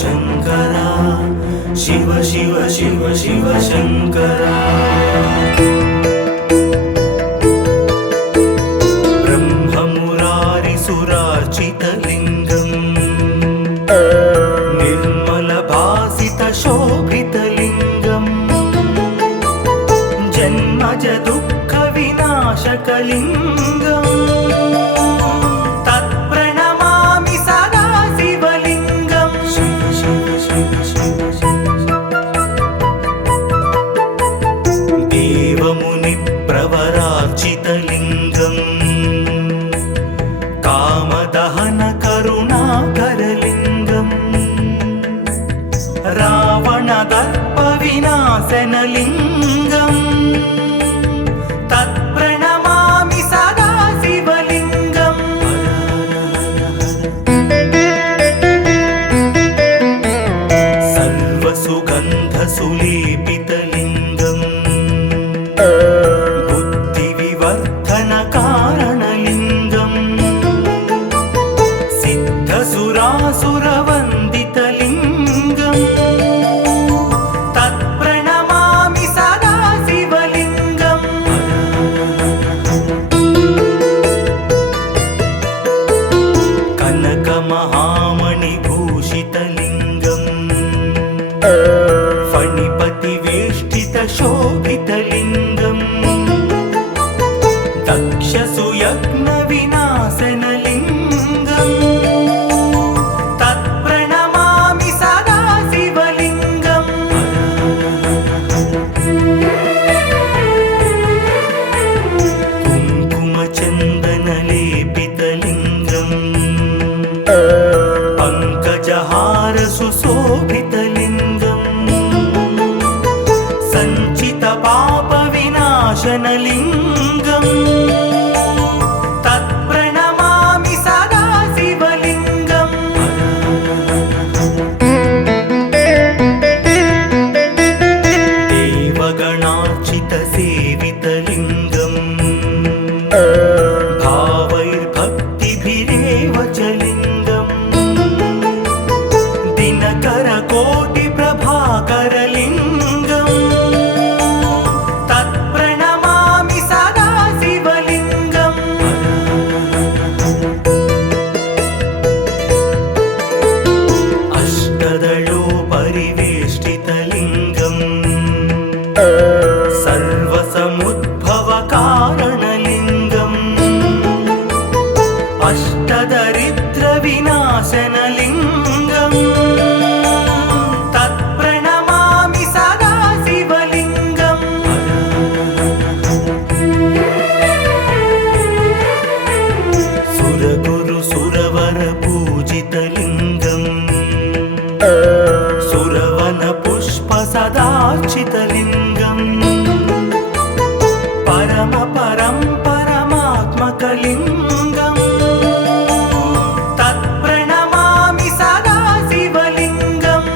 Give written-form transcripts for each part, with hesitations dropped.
शङ्करा शिव शिव शिव शिव शङ्करा ब्रह्ममुरारिसुरार्चितलिङ्गम् निर्मलभासितशोभितलिङ्गम् जन्मज दुःखविनाशकलिङ्गम् देवमुनिप्रवरार्चितलिङ्गम् कामदहन करुणाकरलिङ्गम् रावणदर्पविनाशनलिङ्गम् तत्प्रणमामि सदा शिवलिङ्गम् सर्वसुगन्धसुलेपितलिङ्गम् बुद्धिविवर्धनकारणलिङ्गम् सिद्धसुरासुरवन्दितलिङ्गम् तत्प्रणमामि सदा शिवलिङ्गम् कनकमहामणिभूषितलिङ्गम् फणिपतिवेष्टितशोभितलिङ्गम् दक्षसुयज्ञविनाशनलिङ्गम् तत्प्रणमामि सदा शिवलिङ्गम् कुङ्कुमचन्दनलेपितलिङ्गम् पङ्कजहारसुशोभितलिङ्गम् सञ्चितपापविनाशनलिङ्गम् तत्प्रणमामि सदा शिवलिङ्गम् देवगणार्चितसेवितलिङ्गम् भावैर्भक्तिभिरेव च लिङ्गम् दिनकरकोटिप्रभाकरलिङ्गम् तत्प्रणमामि सदा शिवलिङ्गम् अष्टदलोपरिवेष्टितलिङ्गम् सर्वसमुद्भवकारणलिङ्गम् अष्टदरिद्रविनाशनलिङ्गम् तत्प्रणमामि सदा शिवलिङ्गम् सुरगुरुसुरवरपूजितलिङ्गम् सुरवनपुष्पसदार्चितलिङ्गम् परमात्मकलिङ्गम् तत्प्रणमामि सदा शिवलिङ्गम्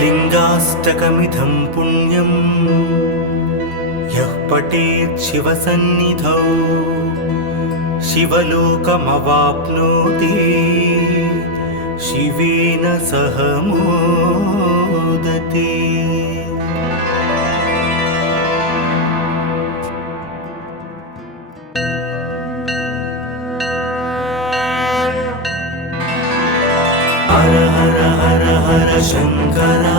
लिङ्गाष्टकमिदं पुण्यम् यः पठेत् शिवसन्निधौ शिवलोकमवाप्नोति शिवेन सह मोदते। हर हर हर हर शङ्करा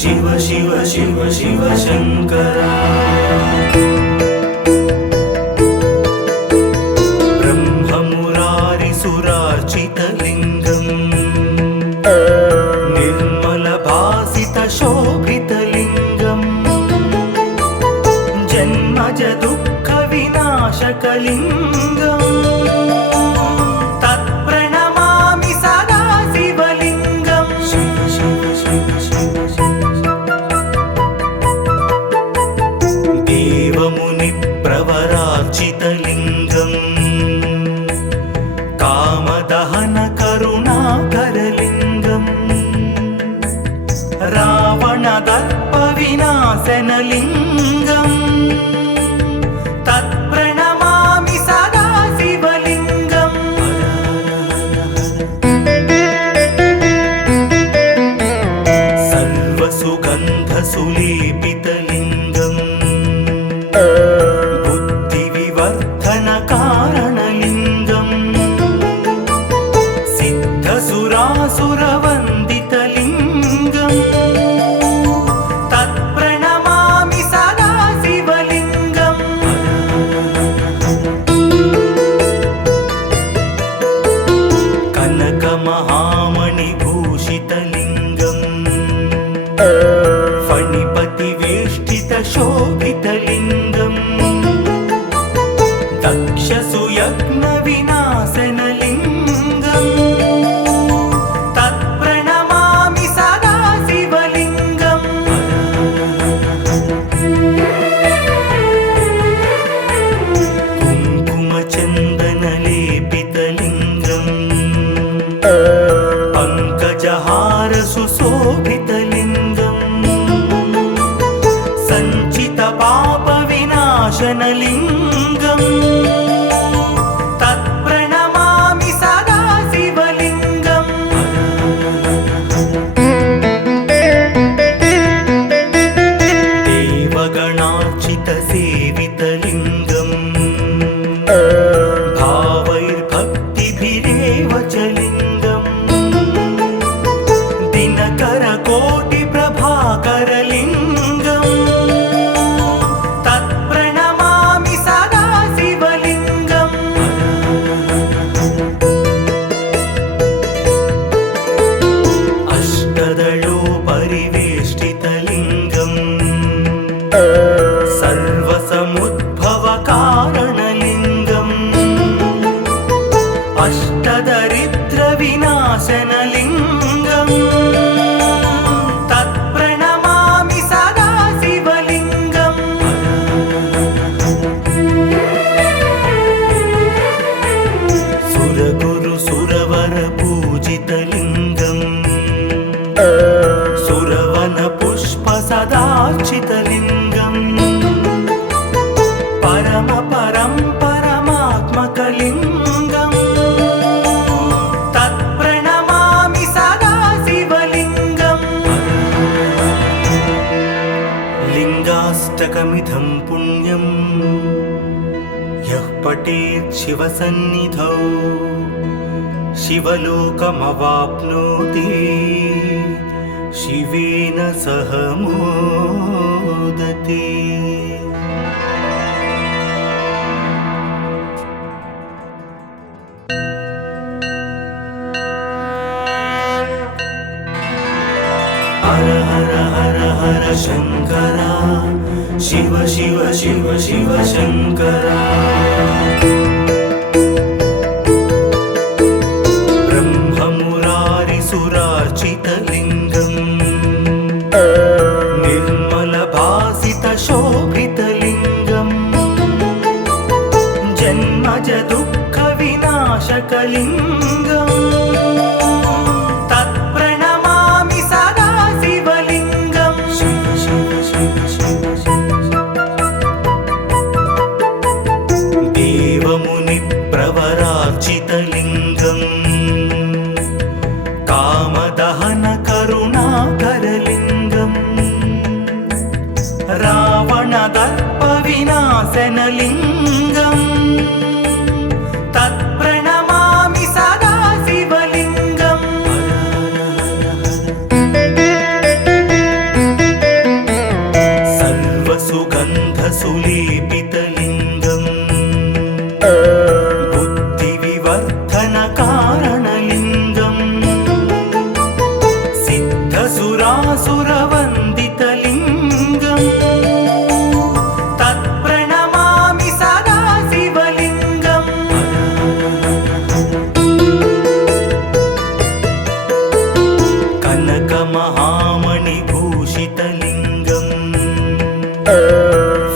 शिव शिव शिव शिव शङ्करा ब्रह्ममुरारिसुरार्चितलिङ्गम् निर्मलभासितशोभितलिङ्गम् जन्मज दुःखविनाशकलिङ्गम् तत्प्रणमामि सदा शिवलिङ्गम् देवमुनिप्रवरार्चितलिङ्गम् कामदहन करुणाकरलिङ्गम् रावणदर्पविनाशनलिङ्गम् तत्प्रणमामि सदा शिव बुद्धिविवर्धनकारणलिङ्गं सिद्धसुरासुरवन्दितलिङ्गं तत्प्रणमामि सदा शिवलिङ्गं कनकमहामणिभूषितलिङ्गं फणिपतिवेष्टितशोभितलिङ्गं दक्षसुयज्ञविनाशनलिङ्गं तत्प्रणमामि सदा शिवलिङ्गं कुङ्कुमचन्दनलेपितलिङ्गं पङ्कजहारसुशोभितलिङ्गं सञ्चितपापविनाशनलिङ्गं तत्प्रणमामि सदा शिवलिङ्गं देवगणार्चितसेवितलिङ्गं भावैर्भक्तिभिरेव च लिङ्गं दिनकरकोटिप्रभाकरलिङ्गं तत्प्रणमामि सदा शिवलिङ्गं अष्टदलोपरिवेष्टितलिङ्गं सर्वसमुद्भवकारणलिङ्गं अष्टदरिद्रविनाशनलिङ्गं तत्प्रणमामि सदा शिवलिङ्गं सुरगुरुसुरवरपूजितलिङ्गं सुरवनपुष्पसदार्चितलिङ्गं परमात्मकलिङ्गं तत्प्रणमामि सदा शिवलिङ्गं लिङ्गाष्टकमिदं पुण्यं यः पठेत् शिवसन्निधौ शिवलोकमवाप्नोति शिवेन सह मोदते। हर हर हर हर शङ्करा शिव शिव शिव शिव शङ्करा ब्रह्ममुरारिसुरार्चितलिङ्गं निर्मलभासितशोभितलिङ्गं जन्मजदुःखविनाशकलिङ्गं तत्प्रणमामि सदा शिवलिङ्गं शिव शिव शिव शिव देवमुनिप्रवरार्चितलिङ्गं कामदहनकरुणाकरलिङ्गं रावणदर्पविनाशनलिङ्गं तत्प्रणमामि सदा शिवलिङ्गं सर्वसुगन्धसुलेपितलिङ्गं बुद्धिविवर्धनकारणलिङ्गं सिद्धसुरासुरवन्दितलिङ्गं तत्प्रणमामि सदा शिवलिङ्गं कनकमहामणिभूषितलिङ्गं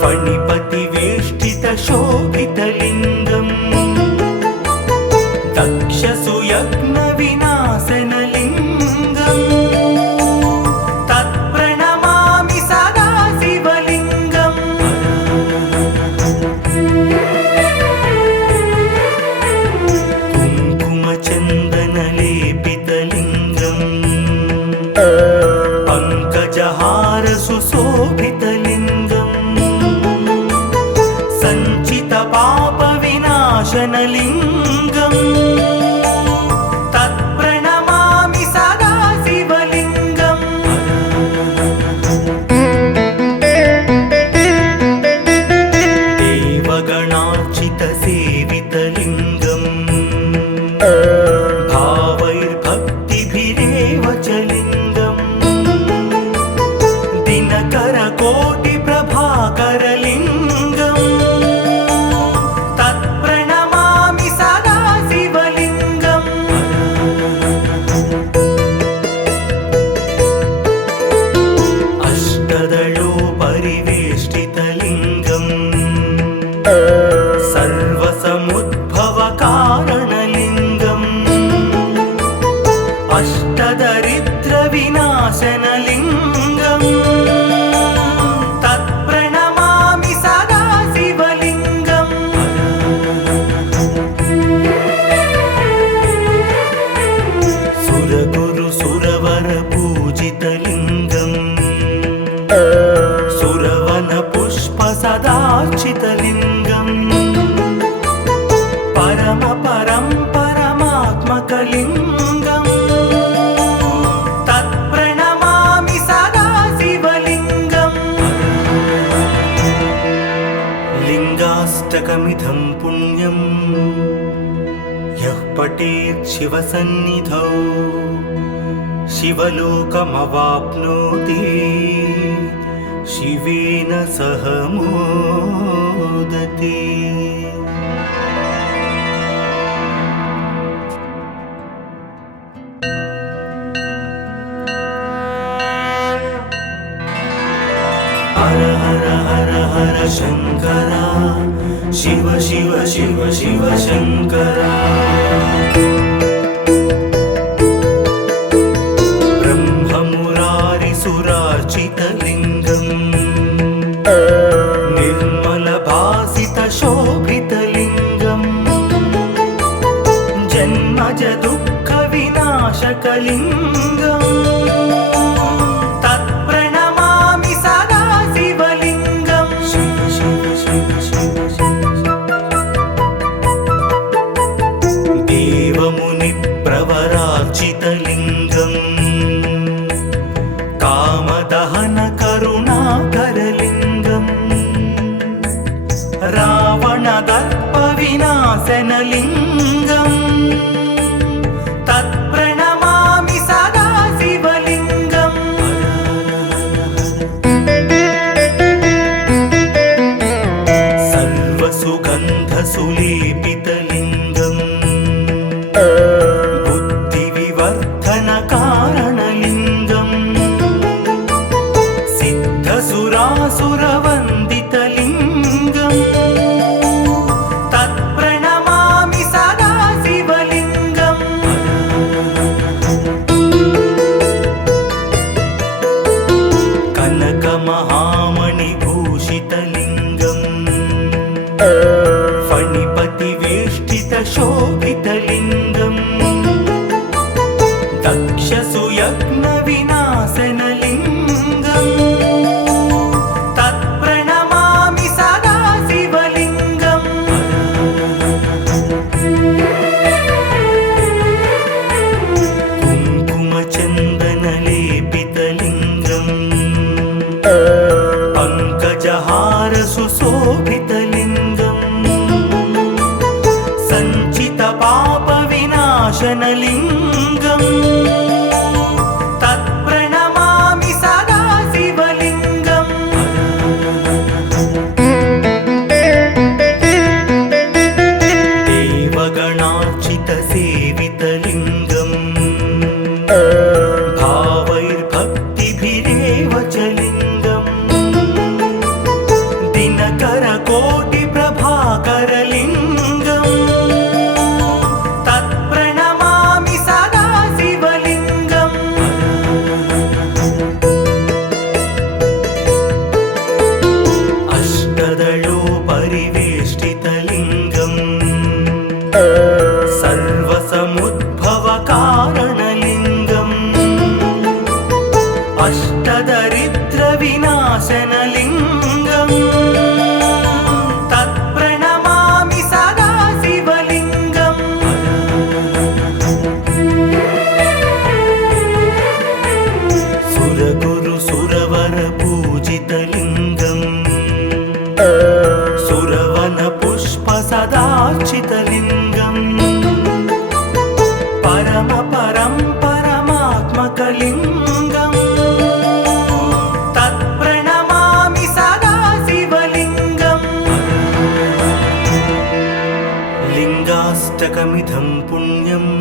फणिपतिवेष्टितशोभितलिङ्गं दक्षसुयज्ञविनाशनलिङ्गं तत्प्रणमामि सदा शिवलिङ्गं कुङ्कुमचन्दनलेपितलिङ्गं पङ्कजहारसुशोभितलिङ्गं विनाशनलिङ्गम् तत्प्रणमामि सदा शिवलिङ्गम् देवगणार्चितसेवितलिङ्गम् भावैर्भक्तिभिरेव च लिङ्गम् दिनकरकोटिप्रभाकरलिङ्गम् तत्प्रणमामि सदा शिवलिङ्गम् अष्टदलोपरिवेष्टितलिङ्गम् सर्वसमुद्भवकारणलिङ्गम् अष्टदरिद्रविनाशनलिङ्गम् तत्प्रणमामि सदा शिवलिङ्गम् सुरगुरुसुरवरपूजितलिङ्गम् सुरवनपुष्पसदार्चितलिङ्गम् परमात्मकलिङ्गम् तत्प्रणमामि सदा शिवलिङ्गम् लिङ्गाष्टकमिदं पुण्यं यः पठेत् शिवसन्निधौ शिवलोकमवाप्नोति शिवेन सह मोदते। हर हर हर हर शंकरा शिव शिव शिव शिव शंकरा ब्रह्ममुरारिसुरार्चितलिङ्गम् निर्मलभासितशोभितलिङ्गम् जन्मज दुःखविनाशकलिङ्गम् तत्प्रणमामि सदा शिवलिङ्गम् शिव शिव शिव शिव देवमुनिप्रवरार्चितलिङ्गम् कामदहनकरुणाकरलिङ्गम् रावणदर्पविनाशनलिङ्गम् तत्प्रणमामि सदा शिवलिङ्गम् सर्वसुगन्धसुलेपितलिङ्गम् बुद्धिविवर्धनकारणलिङ्गम् सिद्धसुरासुरवन्दितलिङ्गम् तत्प्रणमामि सदा शिवलिङ्गम् कनकमहामणिभूषितलिङ्गम् फणिपतिवेष्टितशोभितलिङ्गम् दक्षसुयज्ञविनाशनलिङ्गम् तत्प्रणमामि सदा शिवलिङ्गम् कुङ्कुमचन्दनलेपितलिङ्गम् पङ्कजहारसुशोभितलिङ्गम् सञ्चितपापविनाशनलिङ्गम् तत्प्रणमामि सदा शिवलिङ्गम् देवगणार्चितसेवितलिङ्गम् भावैर्भक्तिभिरेव च लिङ्गम् दिनकरकोटिप्रभाकरलिङ्गम् तत्प्रणमामि सदा शिवलिङ्गम् अष्टदलोपरिवेष्टितलिङ्गम् सर्वसमुद्भवकारणलिङ्गम् अष्टदरिद्रविनाशनलिङ्गम् तत्प्रणमामि सदा शिव सुरवन पुष्प सदार्चितलिङ्गम् परम परं परमात्मकलिङ्गम् तत्प्रणमामि सदा शिवलिङ्गम् लिङ्गाष्टकमिदं पुण्यम्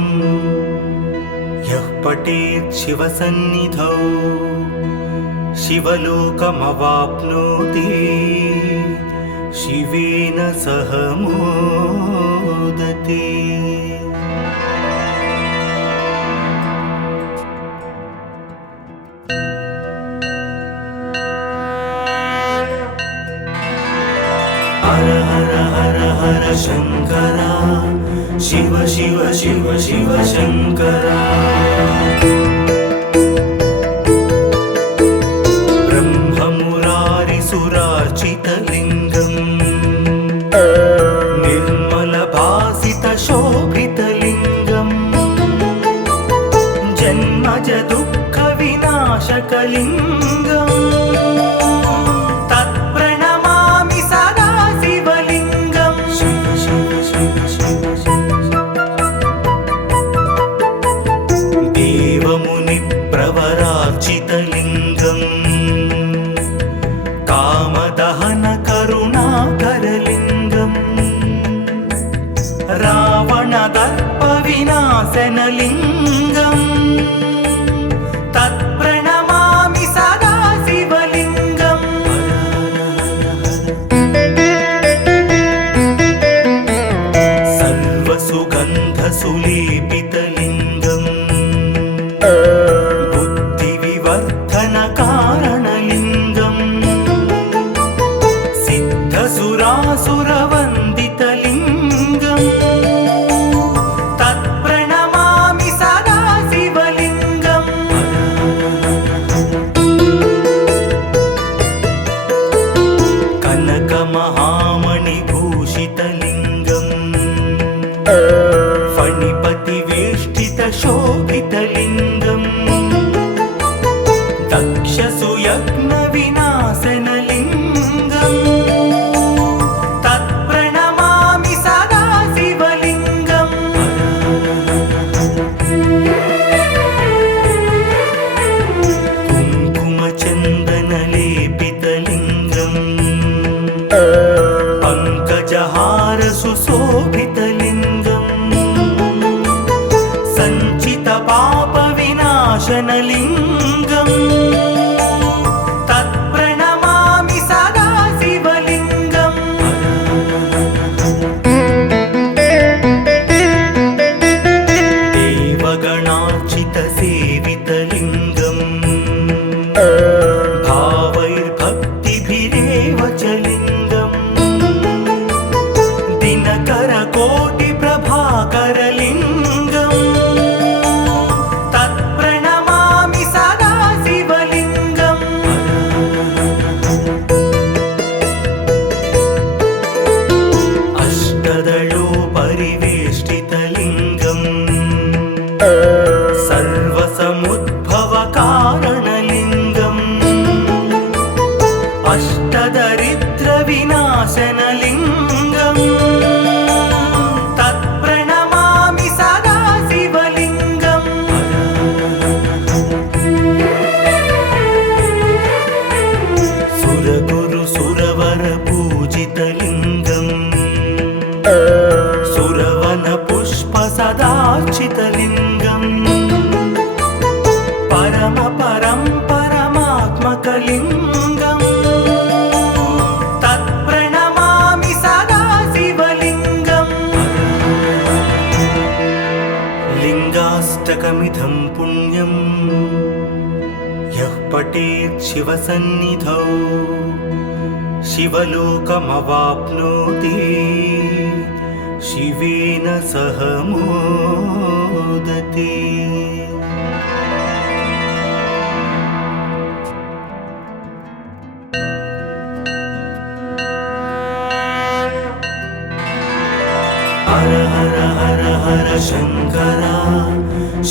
यः पठेत् शिवसन्निधौ शिवलोकमवाप्नोति शिवेन सह मोदते। हर हर हर हर शंकरा शिव शिव शिव शिव शंकरा ब्रह्ममुरारिसुरार्चितलिङ्गम् निर्मलभासितशोभितलिङ्गम् जन्मज दुःखविनाशकलिङ्गम् तत्प्रणमामि सदा शिवलिङ्गम् देवमुनिप्रवरार्चितलिङ्गम् कामदहन करुणाकरलिङ्गम् रावणदर्पविनाशनलिङ्गम् तत्प्रणमामि सदा शिवलिङ्गम् सर्वसुगन्धसुलेपितलिङ्गम् बुद्धिविवर्धनकारणलिङ्गम् सिद्धसुरासुरवन्दितलिङ्गम् तत्प्रणमामि सदा शिवलिङ्गम् कनकमहामणिभूषितलिङ्गम् फणिपतिवेष्टितशोभितलिङ्गम् दक्षसुयज्ञविनाशनलिङ्गम् तत्प्रणमामि सदा शिवलिङ्गम् कुङ्कुमचन्दनलेपितलिङ्गम् पङ्कजहारसुशोभितलिङ्गम् सञ्चितपापविनाशनलिङ्गम् तत्प्रणमामि सदा शिवलिङ्गम् देवगणार्चितसेवितलिङ्गम् भावैर्भक्तिभिरेव च लिङ्गम् दिनकरकोटिप्रभाकरलिङ्गम् तत्प्रणमामि सदा शिवलिङ्गम् अष्टदलोपरिवेष्टितलिङ्गम् सर्वसमुद्भवकारणलिङ्गम् अष्टदरिद्रविनाशनलिङ्गम् तत्प्रणमामि सदा शिवलिङ्गम् सुरगुरुसुरवरपूजितलिङ्गम् सुरवनपुष्पसदार्चितलिङ्गम् परम परं परमात्मकलिङ्गम् तत्प्रणमामि सदा शिवलिङ्गम् लिङ्गाष्टकमिदं पुण्यम् यः पठेत् शिवसन्निधौ शिवलोकमवाप्नोति शिवेन सह मोदते। हर हर हर हर शंकरा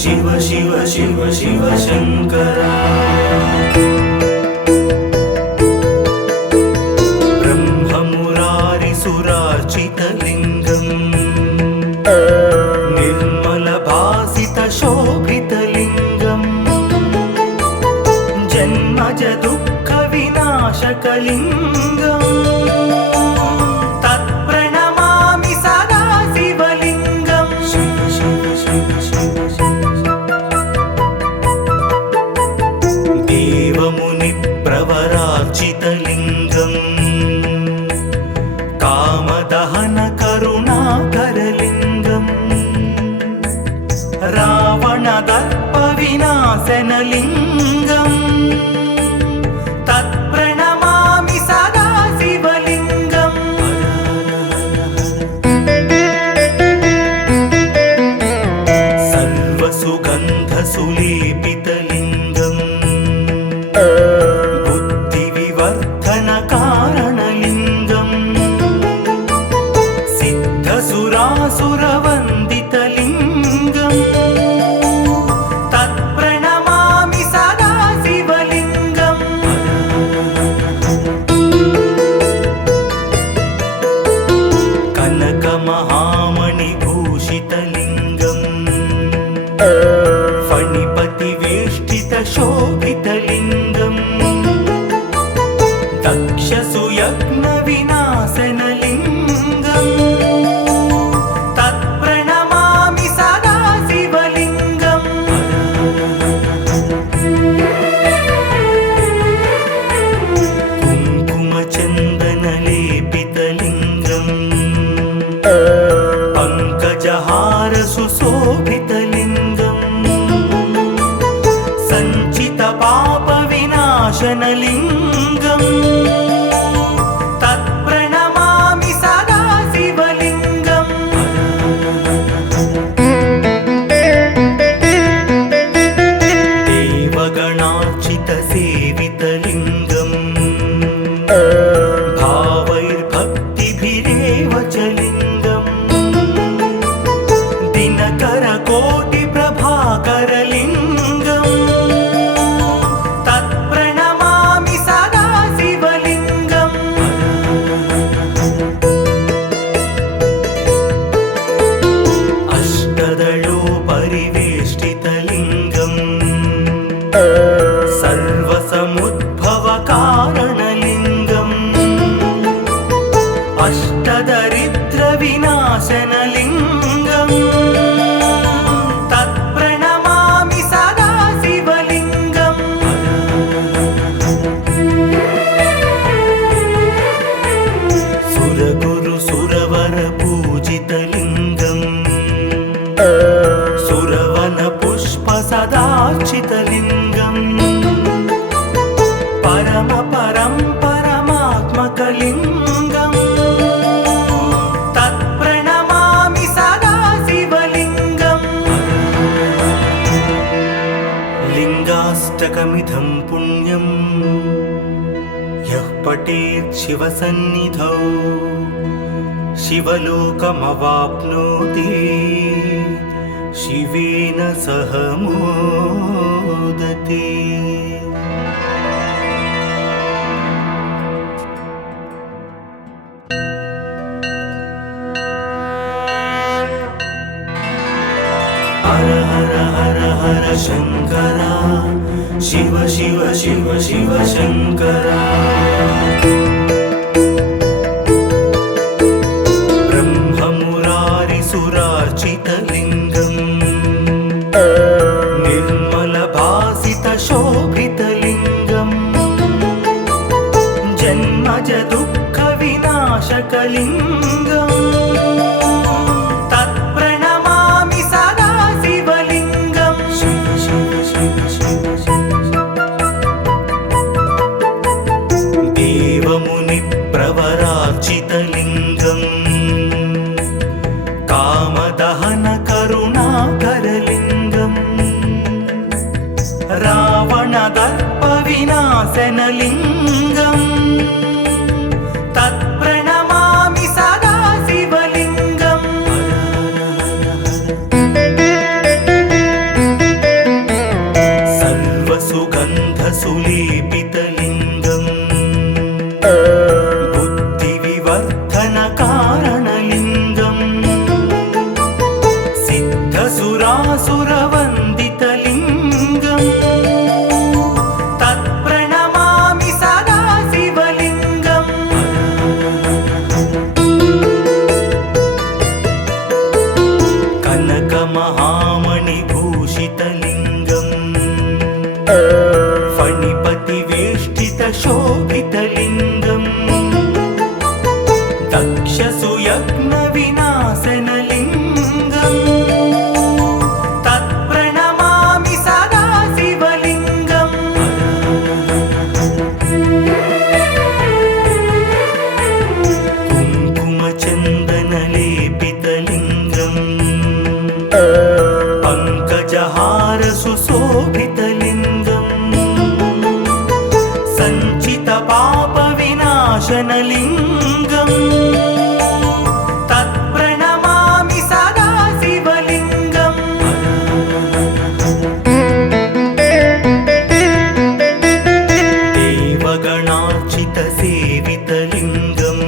शिव शिव शिव शिव शंकरा ब्रह्म कामदहन करुणाकरलिङ्गम् रावणदर्पविनाशनलिङ्गम् तत्प्रणमामि सदा शिवलिङ्गम् सर्वसुगन्धसुलेपितलिङ्गम् बुद्धिविवर्धनकारणलिङ्गम् सिद्धसुरासुरवन्दितलिङ्गम् तत्प्रणमामि सदा शिवलिङ्गम् कनकमहामणिभूषितलिङ्गम् फणिपतिवेष्टितशोभितलिङ्गम् दक्षसुयज्ञविनाशनलिङ्गम् तत्प्रणमामि सदा शिवलिङ्गम् कुङ्कुमचन्दनलेपितलिङ्गम् पङ्कजहारसुशोभितलिङ्गम् सञ्चितपापविनाशनलिङ्गम् तत्प्रणमामि सदा शिवलिङ्गम् देवगणार्चितसेवितलिङ्गम् भावैर्भक्तिभिरेव च लिङ्गम् दिनकरकोटिप्रभाकरलिङ्गम् तत्प्रणमामि सदा शिवलिङ्गम् अष्टदलोपरिवेष्टितलिङ्गम् सर्वसमुद्भवकारणलिङ्गम् अष्टदरिद्रविनाशनलिङ्गम् तत्प्रणमामि सदा शिवलिङ्गम् सुरगुरुसुरवरपूजितलिङ्गम् सुरवनपुष्पसदार्चितलिङ्गम् परमात्मकलिङ्गम् तत्प्रणमामि सदा शिवलिङ्गम् लिङ्गाष्टकमिदं पुण्यं यः पठेत् शिवसन्निधौ शिवलोकमवाप्नोति शिवेन सह मोदते। हर हर हर हर शंकरा शिव शिव शिव शिव शंकरा ब्रह्ममुरारिसुरार्चितलिङ्गम् निर्मलभासितशोभितलिङ्गम् जन्मज दुःखविनाशकलिङ्गम् तत्प्रणमामि सदा शिवलिङ्गम् शिव शिव शिव शिव देवमुनिप्रवरार्चितलिङ्गम् कामदहन करुणाकरलिङ्गम् रावणदर्पविनाशनलिङ्गम् तत्प्रणमामि सदा शिवलिङ्गम् दक्षसुयज्ञविनाशनलिङ्गम् तत्प्रणमामि सदा शिवलिङ्गम् कुङ्कुमचन्दनलेपितलिङ्गम् पङ्कजहार सुशोभितलिङ्गम् सञ्चितपापविनाशनलिङ्गम् तत्प्रणमामि सदा शिवलिङ्गम् देवगणार्चितसेवितलिङ्गम्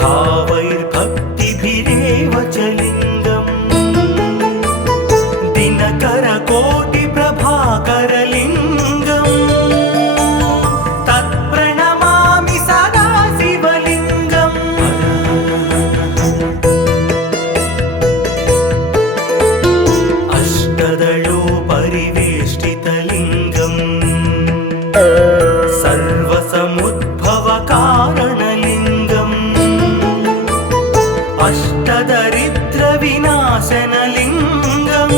भावैर्भक्तिभिरेव च लिङ्गम् दिनकरकोटिप्रभाकरलिङ्गम् तत्प्रणमामि सदा शिवलिङ्गम् अष्टदलोपरिवेष्टितलिङ्गम् सर्वसमुद्भवकारणलिङ्गम् अष्टदरिद्रविनाशनलिङ्गम्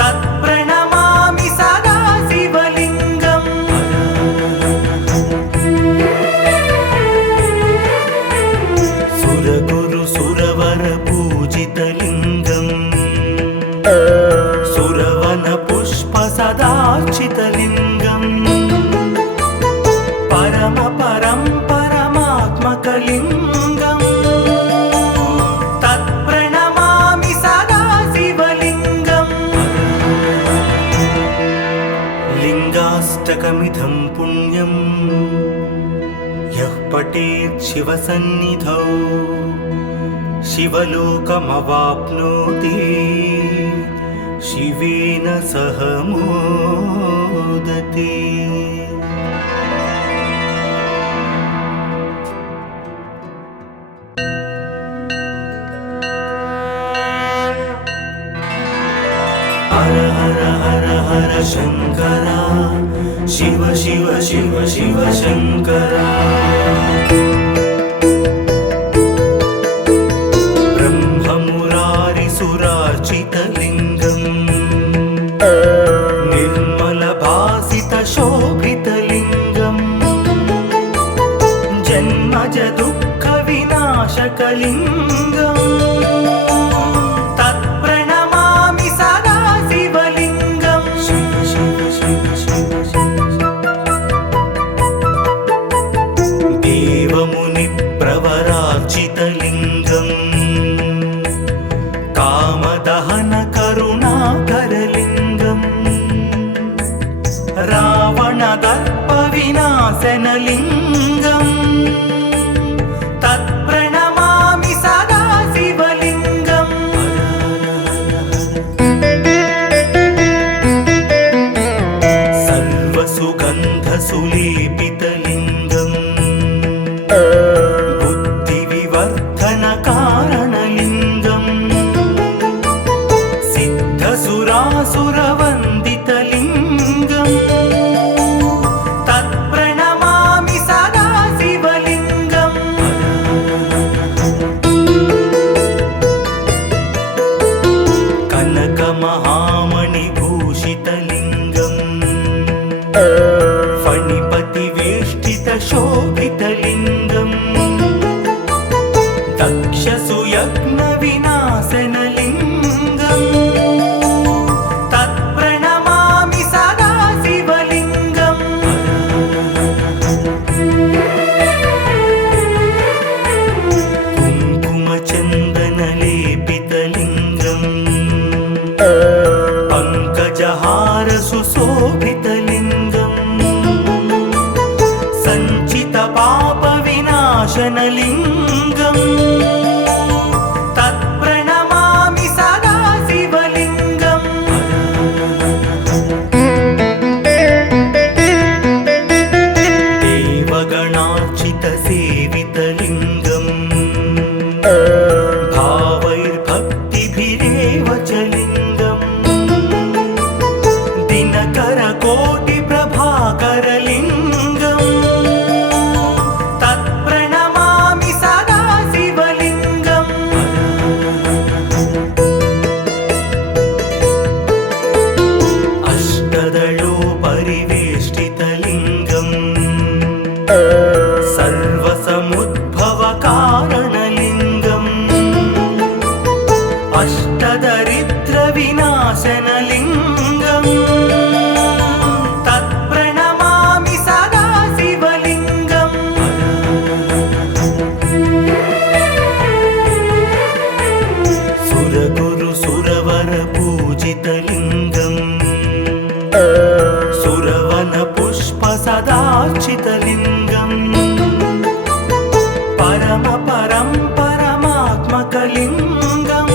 तत्प्रणमामि सदा शिवलिङ्गम् सुरगुरुसुरवरपूजितलिङ्गम् सुरवनपुष्पसदार्चितलिङ्गम् परमात्मकलिङ्गम् तत्प्रणमामि सदा शिवलिङ्गम् लिङ्गाष्टकमिदं पुण्यं यः पठेत् शिवसन्निधौ शिवलोकमवाप्नोति शिवेन सह मोदते। हर हर हर हर शङ्करा शिव शिव शिव शिव शङ्करा ब्रह्ममुरारिसुरार्चितलिङ्गम् निर्मलभासितशोभितलिङ्गम् जन्मज दुःखविनाशकलिङ्गम् तत्प्रणमामि सदा शिवलिङ्गम् शिव शिव शिव शिव देवमुनिप्रवरार्चितलिङ्गम् कामदहनकरुणाकरलिङ्गम् रावणदर्पविनाशनलिङ्गम् तत्प्रणमामि सदा शिवलिङ्गम् सर्वसुगन्धसुलेपितलिङ्गम् बुद्धिविवर्धनकारणलिङ्गम् सिद्धसुरासुरवन्दितलिङ्गम् तत्प्रणमामि सदा शिवलिङ्गम् कनकमहामणिभूषितलिङ्गम् फणिपतिवेष्टितशोभितलिङ्गम् दक्षसुयज्ञविनाशनलिङ्गम् तत्प्रणमामि सदा शिवलिङ्गम् कुङ्कुमचन्दनलेपितलिङ्गम् पङ्कजहार सुशोभितलिङ्गम् सञ्चितपापविनाशनलिङ्गम् तत्प्रणमामि सदा शिवलिङ्गम् देवगणार्चितसेवितलिङ्गम् भावैर्भक्तिभिरेव च लिङ्गम् दिनकरकोटिप्रभाकरलिङ्गम् तत् सर्वसमुद्भवकारणलिङ्गम् अष्टदरिद्रविनाशनलिङ्गम् तत्प्रणमामि सदा शिवलिङ्गम् सुरगुरु सुरवरपूजितलिङ्गम् सुरवनपुष्पसदार्चितलिङ्गम् परमात्मकलिङ्गम्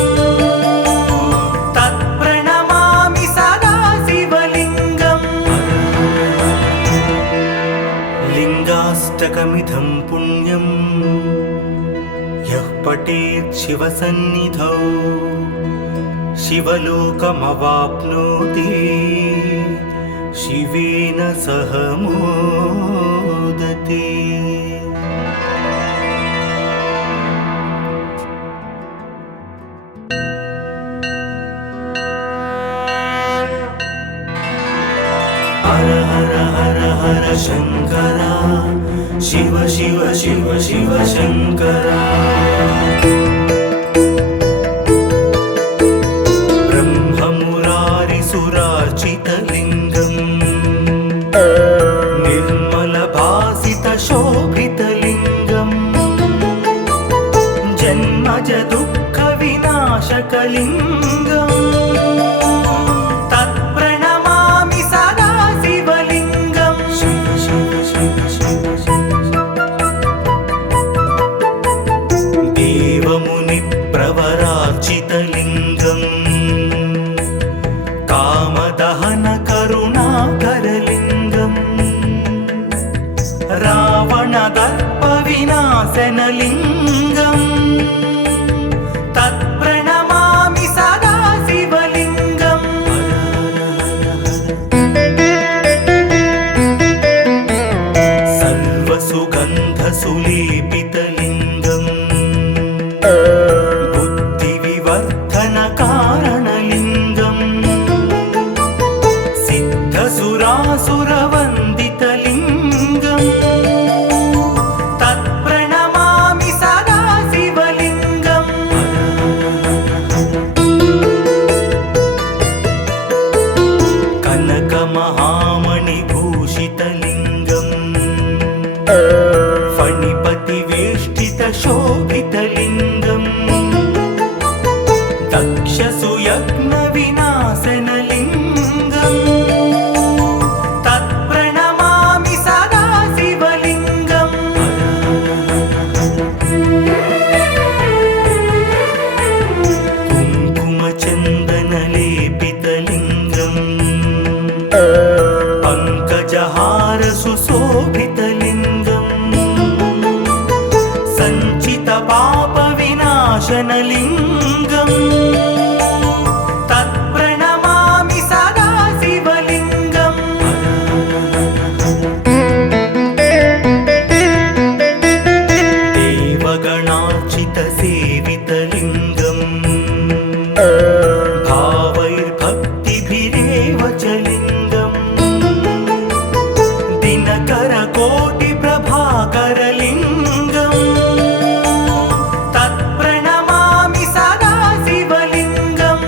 तत्प्रणमामि सदा शिवलिङ्गम् लिङ्गाष्टकमिदं पुण्यम् यः पठेत् शिवसन्निधौ शिवलोकमवाप्नोति शिवेन सह मोदते। हर हर हर हर शंकर शिव शिव शिव शिव शंकर ब्रह्ममुरारिसुरार्चितलिङ्गम् निर्मलभासितशोभितलिङ्गम् जन्मज दुःखविनाशकलिङ्गम् तत्प्रणमामि सदा शिवलिङ्गम् शिव शिव शिव शिव देवमुनिप्रवरार्चितलिङ्गम् कामदहन करुणाकरलिङ्गम् रावणदर्पविनाशनलिङ्गम् तत्प्रणमामि सदा शिवलिङ्गम् सर्वसुगन्धसुलेपितलिङ्गम् बुद्धिविवर्धनकारणलिङ्गम् सिद्धसुरासुरवन्दितलिङ्गम् तत्प्रणमामि सदा शिवलिङ्गम् कनकमहामणिभूषितलिङ्गम् फणिपतिवेष्टितशोभितलिङ्गम् दक्षसुयज्ञविनाशनलिङ्गम् तत्प्रणमामि सदा शिवलिङ्गम् कुङ्कुमचन्दनलेपितलिङ्गम् पङ्कजहारसुशोभितलिङ्गम् सञ्चितपापविनाशनलिङ्गम् तत्प्रणमामि सदा शिवलिङ्गम् देवगणार्चितसेवितलिङ्गम् भावैर्भक्तिभिरेव च लिङ्गम् दिनकरकोटिप्रभाकरलिङ्गम् तत्प्रणमामि सदा शिवलिङ्गम्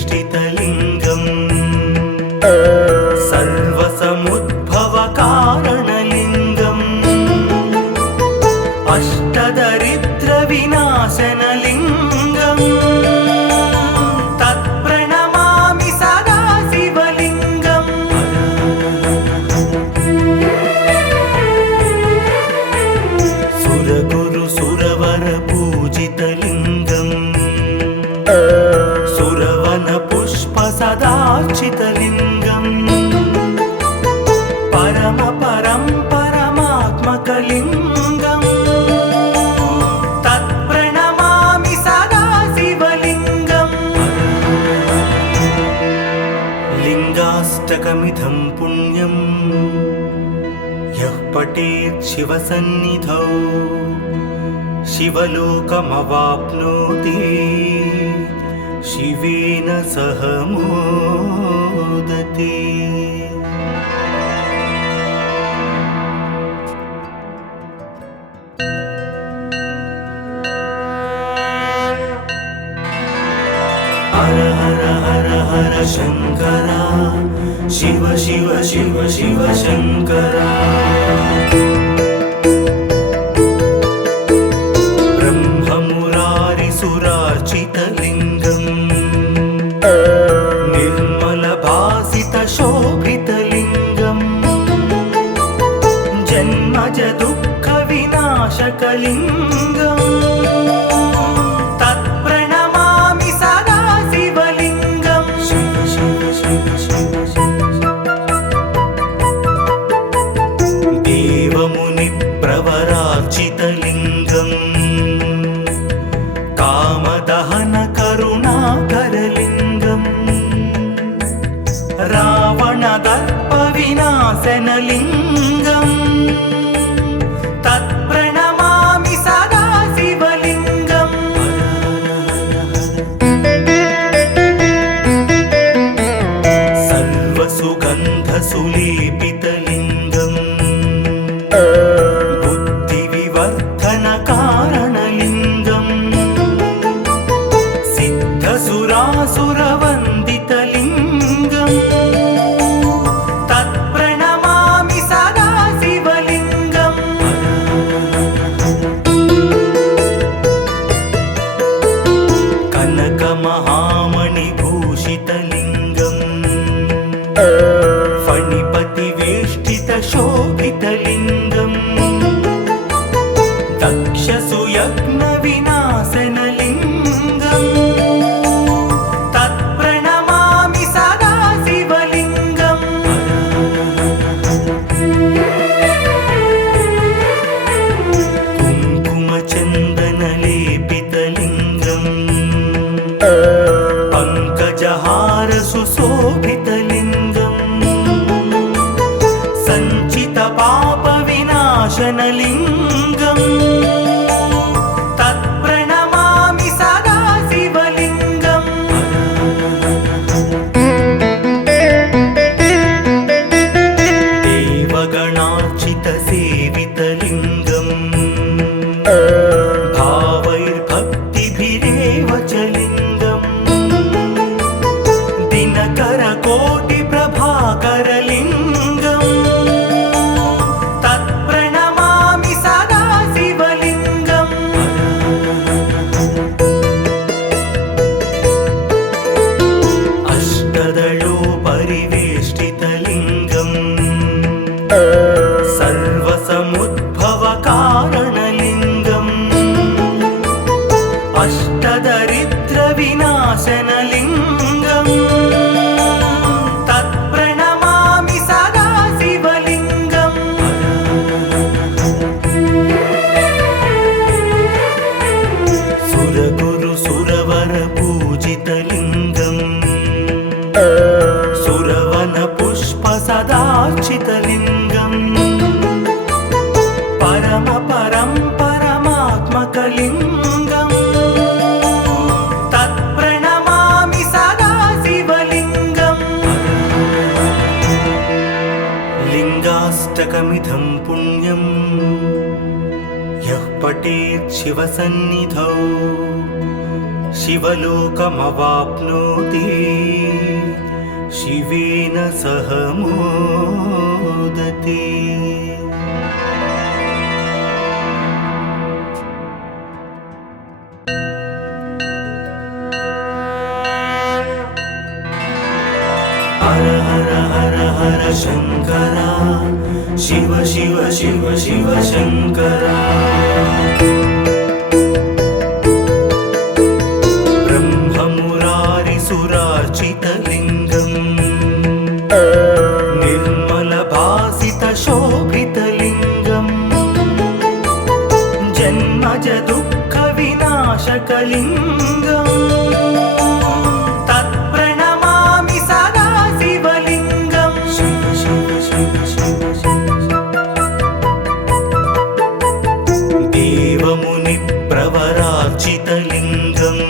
अष्टदलोपरिवेष्टितलिङ्गम् सर्वसमुद्भवकारणलिङ्गम् अष्टदरिद्रविनाशनलिङ्गम् तत्प्रणमामि सदा शिवलिङ्गम् सुरगुरु सुरवरपूजितलिङ्गम् सुरवनपुष्पसदार्चितलिङ्गम् परमात्मकलिङ्गम् तत्प्रणमामि सदा शिवलिङ्गम् लिङ्गाष्टकमिदं पुण्यम् यः पठेत् शिवसन्निधौ शिवलोकमवाप्नोति शिवेन सह मोदते। हर हर हर हर शंकरा, शिव शिव शिव शिव शंकरा। ब्रह्ममुरारिसुरार्चितलिङ्गम्, निर्मलभासितशोभितलिङ्गम्, जन्मज दुःखविनाशकलिङ्गम्, तत्प्रणमामि सदा शिवलिङ्गम्। शिव शिव शिव शिव देवमुनिप्रवरार्चितलिङ्गम्, कामदहन करुणाकरलिङ्गम्, रावणदर्पविनाशनलिङ्गम्, तत्प्रणमामि सदा शिवलिङ्गम्। सर्वसुगन्धसुलेपितलिङ्गम्, बुद्धिविवर्धनकारणलिङ्गम्, सिद्धसुरासुरवन्दितलिङ्गम्, तत्प्रणमामि सदा शिवलिङ्गम्। कनकमहामणिभूषितलिङ्गम्, फणिपतिवेष्टितशोभितलिङ्गम्, दक्षसुयज्ञविनाशनलिङ्गम्, तत्प्रणमामि सदा शिवलिङ्गम्। कुङ्कुमचन्दनलेपितलिङ्गम्, पङ्कजहारसुशोभितलिङ्गम्, सञ्चितपापविनाशनलिङ्गम्, तत्प्रणमामि सदा शिवलिङ्गम्। देवगणार्चितसेवितलिङ्गम्, भावैर्भक्तिभिरेव च लिङ्गम्, दिनकरकोटिप्रभाकरलिङ्गम्, तत्प्रणमामि सदा शिवलिङ्गम्। अष्टदलोपरिवेष्टितलिङ्गम्, सर्वसमुद्भवकारणलिङ्गम्, अष्टदरिद्रविनाशनलिङ्गम्, तत्प्रणमामि सदा शिवलिङ्गम्। सुरगुरुसुरवरपूजितलिङ्गम्, सुरवनपुष्पसदार्चितलिङ्गम्, परमात्मकलिङ्गम्, तत्प्रणमामि सदा शिवलिङ्गम्। लिङ्गाष्टकमिदं पुण्यं यः पठेत् शिवसन्निधौ, शिवलोकमवाप्नोति, शिवेन सह मोदते। हर हर हर हर शंकरा, शिव शिव शिव शिव शंकरा। ब्रह्ममुरारिसुरार्चितलिङ्गम्, निर्मलभासितशोभितलिङ्गम्, जन्मज दुःखविनाशकलिङ्गम्, तत्प्रणमामि सदा शिवलिङ्गम्। शिव शिव शिव शिव देवमुनिप्रवरार्चितलिङ्गम्,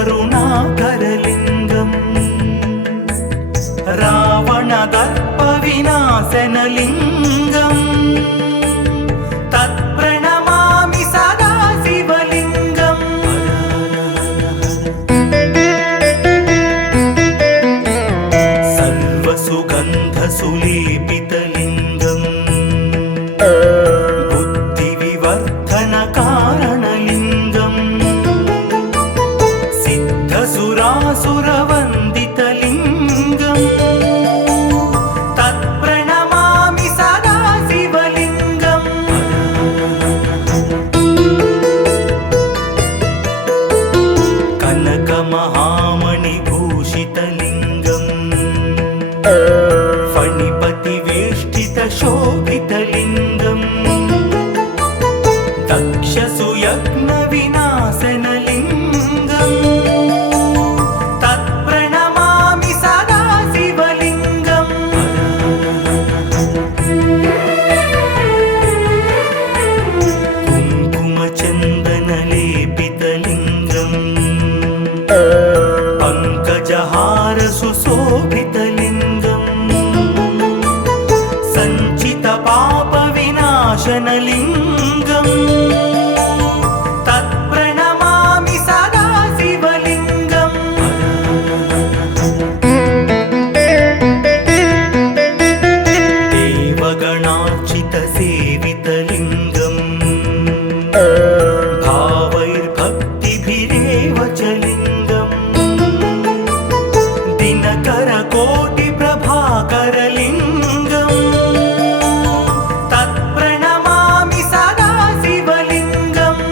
करुणाकरलिङ्गम् रावणदर्पविनाशनलिङ्गम् तत्प्रणमामि सदा शिवलिङ्गम् सर्वसुगन्धसुलेपितलिङ्गम् बुद्धिविवर्धनकारणलिङ्गम् सिद्धसुरासुरवन्दितलिङ्गम् तत्प्रणमामि सदा शिवलिङ्गम् कनकमहामणिभूषितलिङ्गम् फणिपतिवेष्टितशोभितलिङ्गम् दक्षसुयज्ञविनाशनलिङ्गम् तत्प्रणमामि सदा शिवलिङ्गम् कुङ्कुमचन्दनलेपितलिङ्गम् पङ्कजहारसुशोभितलिङ्गम् सञ्चितपापविनाशनलिङ्गम् तत्प्रणमामि सदा शिवलिङ्गम् देवगणार्चितसेवितलिङ्गम् भावैर्भक्तिभिरेव च लिङ्गम् दिनकरकोटिप्रभाकरलिङ्गम् तत्प्रणमामि सदा शिवलिङ्गम्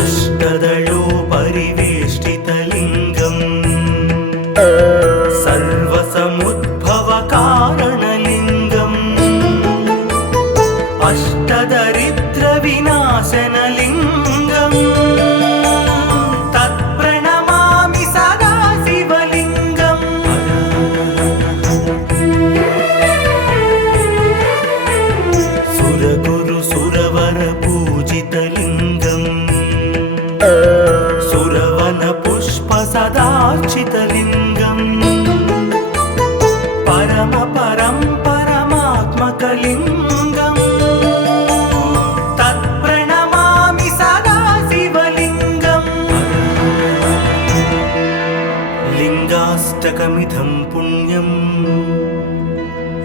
अष्टदलोपरिवेष्टितलिङ्गम् सर्वसमुद्भवकारणलिङ्गम् अष्टदरिद्रविनाशनलिङ्गम् तत्प्रणमामि सदा शिवलिङ्गम् सुरगुरुसुरवरपूजितलिङ्गम् सुरवनपुष्पसदार्चितलिङ्गम् परमात्मकलिङ्गम् तत्प्रणमामि सदा शिवलिङ्गम् लिङ्गाष्टकमिदं पुण्यं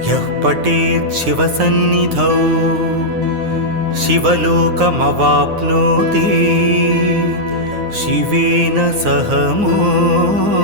यः पठेत् शिवसन्निधौ शिवलोकमवाप्नोति शिवेन सह मोदेति।